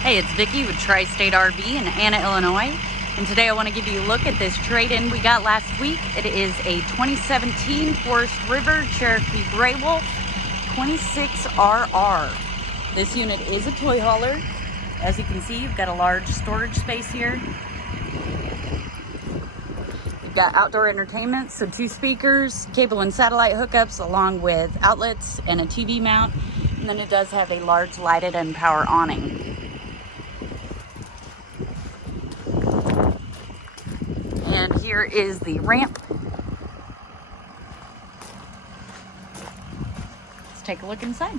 Hey, it's Vicki with Tri-State RV in Anna, Illinois. And today I want to give you a look at this trade-in we got last week. It is a 2017 Forest River Cherokee Gray Wolf 26RR. This unit is a toy hauler. As you can see, you've got a large storage space here. You've got outdoor entertainment, so 2 speakers, cable and satellite hookups, along with outlets and a TV mount. And then it does have a large lighted and power awning. And here is the ramp. Let's take a look inside.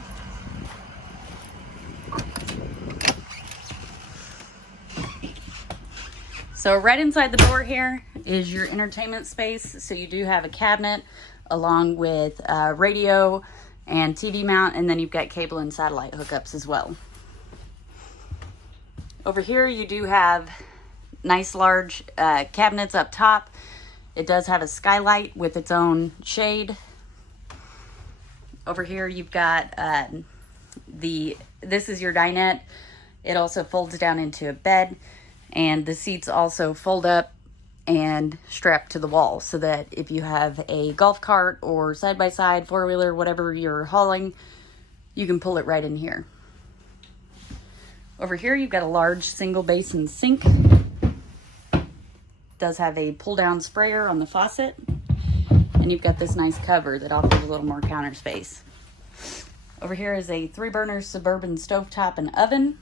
So right inside the door here is your entertainment space. So you do have a cabinet along with radio and TV mount, and then you've got cable and satellite hookups as well. Over here you do have nice large cabinets up top. It does have a skylight with its own shade. Over here you've got this is your dinette. It also folds down into a bed, and the seats also fold up and strap to the wall, so that if you have a golf cart or side-by-side, four-wheeler, whatever you're hauling, you can pull it right in here. Over here you've got a large single basin sink. Does have a pull down sprayer on the faucet, and you've got this nice cover that offers a little more counter space. Over here is a 3-burner Suburban stovetop and oven.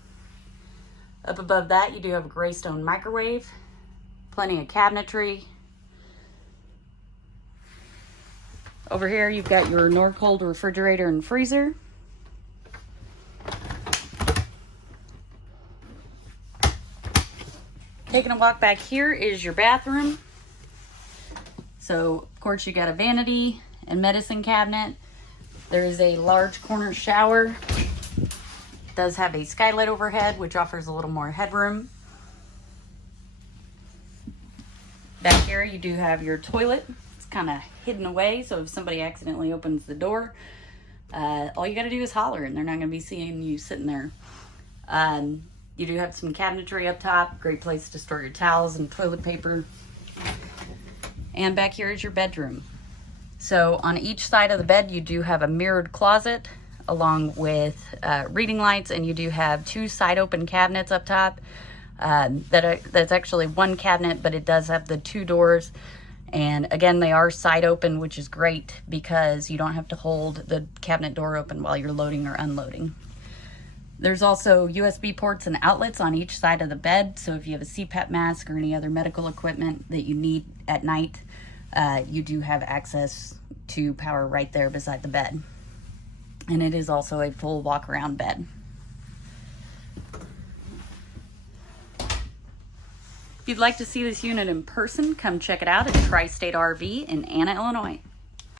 Up above that you do have a Greystone microwave, plenty of cabinetry. Over here you've got your Norcold refrigerator and freezer. Taking a walk back here is your bathroom. So, of course, you got a vanity and medicine cabinet. There is a large corner shower. It does have a skylight overhead, which offers a little more headroom. Back here, you do have your toilet. It's kind of hidden away, so if somebody accidentally opens the door, all you got to do is holler, and they're not going to be seeing you sitting there. You do have some cabinetry up top, great place to store your towels and toilet paper. And back here is your bedroom. So on each side of the bed, you do have a mirrored closet along with reading lights, and you do have 2 side open cabinets up top. That's actually 1 cabinet, but it does have the 2 doors. And again, they are side open, which is great because you don't have to hold the cabinet door open while you're loading or unloading. There's also USB ports and outlets on each side of the bed, so if you have a CPAP mask or any other medical equipment that you need at night, you do have access to power right there beside the bed. And it is also a full walk-around bed. If you'd like to see this unit in person, come check it out at Tri-State RV in Anna, Illinois.